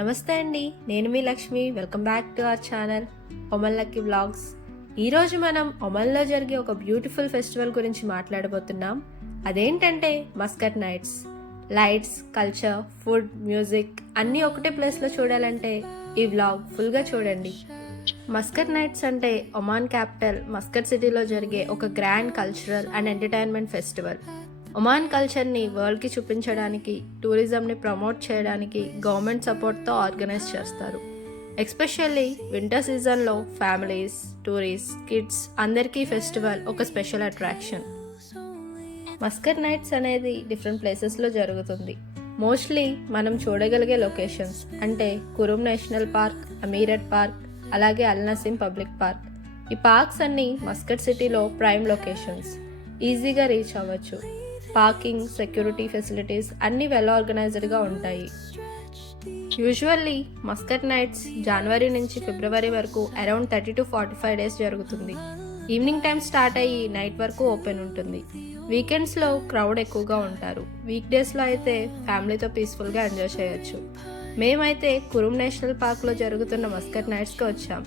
నమస్తే అండి, నేను మీ Lakshmi. Welcome back to our channel Oman lucky vlogs. ఈరోజు మనం ఒమన్లో జరిగే ఒక బ్యూటిఫుల్ ఫెస్టివల్ గురించి మాట్లాడబోతున్నాం. అదేంటంటే Muscat nights. Lights, culture, food, music అన్నీ ఒకటే ప్లేస్లో చూడాలంటే ఈ వ్లాగ్ ఫుల్గా చూడండి. మస్కట్ నైట్స్ అంటే ఒమాన్ క్యాపిటల్ మస్కట్ సిటీలో జరిగే ఒక grand cultural and entertainment festival. Oman కల్చర్ని వరల్డ్కి చూపించడానికి, టూరిజంని ప్రమోట్ చేయడానికి గవర్నమెంట్ సపోర్ట్తో ఆర్గనైజ్ చేస్తారు. ఎస్పెషల్లీ వింటర్ సీజన్లో ఫ్యామిలీస్, టూరిస్ట్, కిడ్స్ అందరికీ ఫెస్టివల్ ఒక స్పెషల్ అట్రాక్షన్. మస్కట్ నైట్స్ అనేది డిఫరెంట్ ప్లేసెస్లో జరుగుతుంది. మోస్ట్లీ మనం చూడగలిగే లొకేషన్స్ అంటే కురుమ్ నేషనల్ పార్క్, అమీరట్ పార్క్, అలాగే అల్ నసీం పబ్లిక్ పార్క్. ఈ పార్క్స్ అన్నీ మస్కట్ సిటీలో ప్రైమ్ లొకేషన్స్. ఈజీగా రీచ్ అవ్వచ్చు. పార్కింగ్, సెక్యూరిటీ ఫెసిలిటీస్ అన్నీ వెల్ ఆర్గనైజ్డ్గా ఉంటాయి. యూజువల్లీ మస్కట్ నైట్స్ జనవరి నుంచి ఫిబ్రవరి వరకు అరౌండ్ 30 to 45 days జరుగుతుంది. ఈవినింగ్ టైం స్టార్ట్ అయ్యి నైట్ వరకు ఓపెన్ ఉంటుంది. వీకెండ్స్లో క్రౌడ్ ఎక్కువగా ఉంటారు. వీక్ డేస్లో అయితే ఫ్యామిలీతో పీస్ఫుల్గా ఎంజాయ్ చేయొచ్చు. మేమైతే కురుమ్ నేషనల్ పార్క్లో జరుగుతున్న మస్కట్ నైట్స్కి వచ్చాం.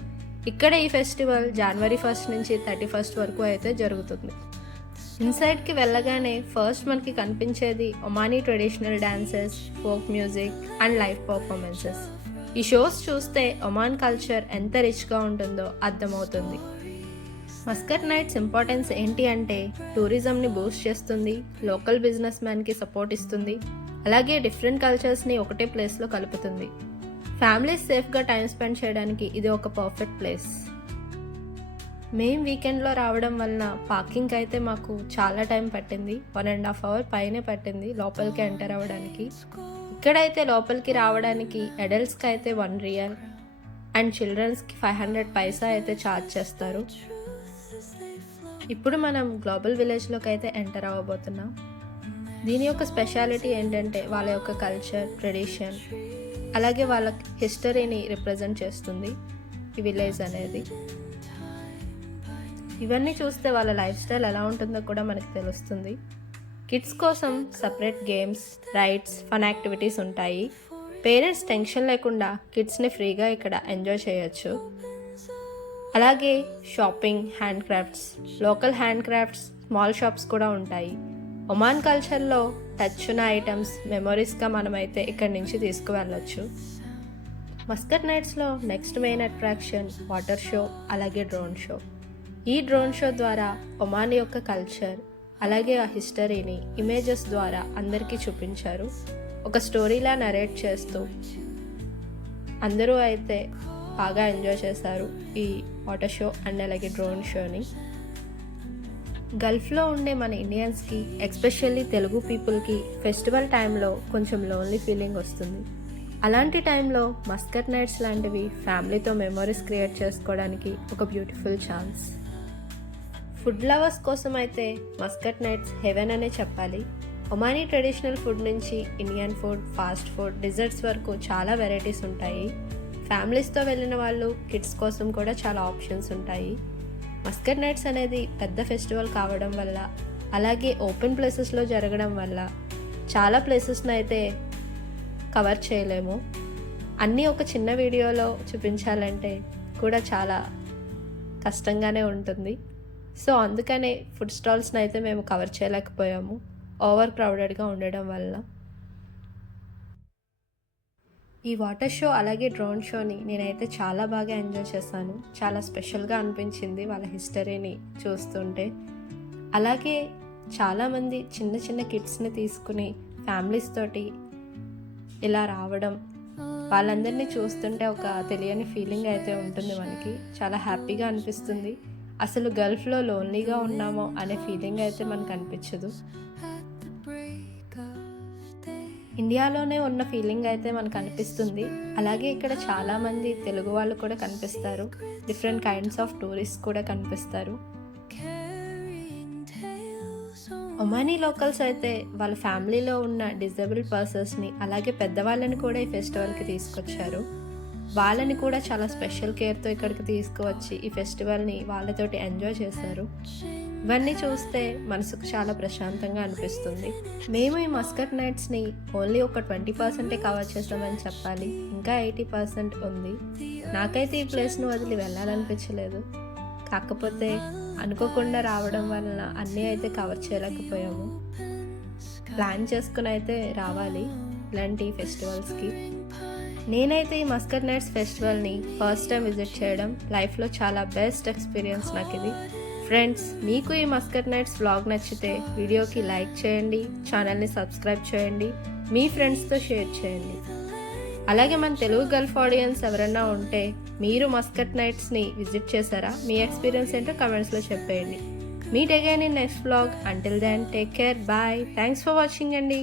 ఇక్కడ ఈ ఫెస్టివల్ జనవరి 1st నుంచి 31st వరకు అయితే జరుగుతుంది. ఇన్సైడ్కి వెళ్ళగానే ఫస్ట్ మనకి కనిపించేది Omani traditional dances, folk music and live performances. ఈ షోస్ చూస్తే ఒమాన్ కల్చర్ ఎంత రిచ్గా ఉంటుందో అర్థమవుతుంది. మస్కట్ నైట్స్ ఇంపార్టెన్స్ ఏంటి అంటే టూరిజంని బూస్ట్ చేస్తుంది, లోకల్ బిజినెస్ మ్యాన్కి సపోర్ట్ ఇస్తుంది, అలాగే డిఫరెంట్ కల్చర్స్ని ఒకటే ప్లేస్లో కలుపుతుంది. ఫ్యామిలీస్ సేఫ్గా టైం స్పెండ్ చేయడానికి ఇది ఒక పర్ఫెక్ట్ ప్లేస్. మేము వీకెండ్లో రావడం వలన పార్కింగ్కి అయితే మాకు చాలా టైం పట్టింది. 1.5 hours పైనే పట్టింది లోపలికి ఎంటర్ అవ్వడానికి. ఇక్కడైతే లోపలికి రావడానికి అడల్ట్స్కి అయితే 1 riyal అండ్ చిల్డ్రన్స్కి 500 paisa అయితే ఛార్జ్ చేస్తారు. ఇప్పుడు మనం గ్లోబల్ విలేజ్లోకి అయితే ఎంటర్ అవ్వబోతున్నాం. దీని యొక్క స్పెషాలిటీ ఏంటంటే వాళ్ళ యొక్క కల్చర్, ట్రెడిషన్, అలాగే వాళ్ళ హిస్టరీని రిప్రజెంట్ చేస్తుంది ఈ విలేజ్ అనేది. ఇవన్నీ చూస్తే వాళ్ళ లైఫ్ స్టైల్ ఎలా ఉంటుందో కూడా మనకు తెలుస్తుంది. కిడ్స్ కోసం separate games, rides, fun activities ఉంటాయి. పేరెంట్స్ టెన్షన్ లేకుండా కిడ్స్ని ఫ్రీగా ఇక్కడ ఎంజాయ్ చేయొచ్చు. అలాగే shopping, hand crafts, local hand crafts, small shops కూడా ఉంటాయి. ఒమాన్ కల్చర్లో టచ్ ఉన్న ఐటమ్స్ మెమొరీస్గా మనమైతే ఇక్కడి నుంచి తీసుకువెళ్ళొచ్చు. మస్కట్ నైట్స్లో next main attraction water show, అలాగే డ్రోన్ షో. ఈ డ్రోన్ షో ద్వారా ఒమాన్ యొక్క కల్చర్, అలాగే ఆ హిస్టరీని ఇమేజెస్ ద్వారా అందరికీ చూపించారు. ఒక స్టోరీలా నరేట్ చేస్తూ అందరూ అయితే బాగా ఎంజాయ్ చేశారు ఈ వాటర్ షో అండ్ అలాగే డ్రోన్ షోని. గల్ఫ్లో ఉండే మన ఇండియన్స్కి, ఎస్పెషల్లీ తెలుగు పీపుల్కి ఫెస్టివల్ టైంలో కొంచెం లోన్లీ ఫీలింగ్ వస్తుంది. అలాంటి టైంలో మస్కట్ నైట్స్ లాంటివి ఫ్యామిలీతో మెమొరీస్ క్రియేట్ చేసుకోవడానికి ఒక బ్యూటిఫుల్ ఛాన్స్. ఫుడ్ లవర్స్ కోసం అయితే మస్కట్ నైట్స్ హెవెన్ అనే చెప్పాలి. ఒమానీ ట్రెడిషనల్ ఫుడ్ నుంచి Indian food, fast food, desserts వరకు చాలా వెరైటీస్ ఉంటాయి. ఫ్యామిలీస్తో వెళ్ళిన వాళ్ళు, కిడ్స్ కోసం కూడా చాలా ఆప్షన్స్ ఉంటాయి. మస్కట్ నైట్స్ అనేది పెద్ద ఫెస్టివల్ కావడం వల్ల, అలాగే ఓపెన్ ప్లేసెస్లో జరగడం వల్ల చాలా ప్లేసెస్ని అయితే కవర్ చేయలేము. అన్నీ ఒక చిన్న వీడియోలో చూపించాలంటే కూడా చాలా కష్టంగానే ఉంటుంది. సో అందుకనే ఫుడ్ స్టాల్స్ని అయితే మేము కవర్ చేయలేకపోయాము, ఓవర్ క్రౌడెడ్గా ఉండడం వల్ల. ఈ వాటర్ షో అలాగే డ్రోన్ షోని నేనైతే చాలా బాగా ఎంజాయ్ చేశాను. చాలా స్పెషల్గా అనిపించింది వాళ్ళ హిస్టరీని చూస్తుంటే. అలాగే చాలామంది చిన్న చిన్న కిడ్స్ని తీసుకుని ఫ్యామిలీస్ తోటి ఇలా రావడం, వాళ్ళందరినీ చూస్తుంటే ఒక తెలియని ఫీలింగ్ అయితే ఉంటుంది మనకి. చాలా హ్యాపీగా అనిపిస్తుంది. అసలు గల్ఫ్లో లోన్లీగా ఉన్నామో అనే ఫీలింగ్ అయితే మనకు అనిపించదు. ఇండియాలోనే ఉన్న ఫీలింగ్ అయితే మనకు అనిపిస్తుంది. అలాగే ఇక్కడ చాలామంది తెలుగు వాళ్ళు కూడా కనిపిస్తారు. డిఫరెంట్ కైండ్స్ ఆఫ్ టూరిస్ట్ కూడా కనిపిస్తారు. ఒమానీ లోకల్స్ అయితే వాళ్ళ ఫ్యామిలీలో ఉన్న డిజేబుల్ పర్సన్స్ని, అలాగే పెద్దవాళ్ళని కూడా ఈ ఫెస్టివల్కి తీసుకొచ్చారు. వాళ్ళని కూడా చాలా స్పెషల్ కేర్తో ఇక్కడికి తీసుకువచ్చి ఈ ఫెస్టివల్ని వాళ్ళతోటి ఎంజాయ్ చేశారు. ఇవన్నీ చూస్తే మనసుకు చాలా ప్రశాంతంగా అనిపిస్తుంది. మేము ఈ మస్కట్ నట్స్ని ఓన్లీ ఒక 20% కవర్ చేసామని చెప్పాలి, ఇంకా 80% ఉంది. నాకైతే ఈ ప్లేస్ను వదిలి వెళ్ళాలనిపించలేదు. కాకపోతే అనుకోకుండా రావడం వలన అన్నీ అయితే కవర్ చేయలేకపోయాము. ప్లాన్ చేసుకుని అయితే రావాలి ఇలాంటి ఫెస్టివల్స్కి. నేనైతే ఈ మస్కట్ నట్స్ ఫెస్టివల్ని ఫస్ట్ టైం విజిట్ చేయడం లైఫ్లో చాలా బెస్ట్ ఎక్స్పీరియన్స్ నాకు ఇది. ఫ్రెండ్స్, మీకు ఈ మస్కట్ నట్స్ వ్లాగ్ నచ్చితే వీడియోకి లైక్ చేయండి, ఛానల్ని సబ్స్క్రైబ్ చేయండి, మీ ఫ్రెండ్స్తో షేర్ చేయండి. అలాగే మన తెలుగు గల్ఫ్ ఆడియన్స్ ఎవరైనా ఉంటే మీరు మస్కట్ నట్స్ని విజిట్ చేశారా? మీ ఎక్స్పీరియన్స్ ఏంటో కమెంట్స్లో చెప్పేయండి. Meet again in next vlog. Until then take care, bye. Thanks for watching అండి.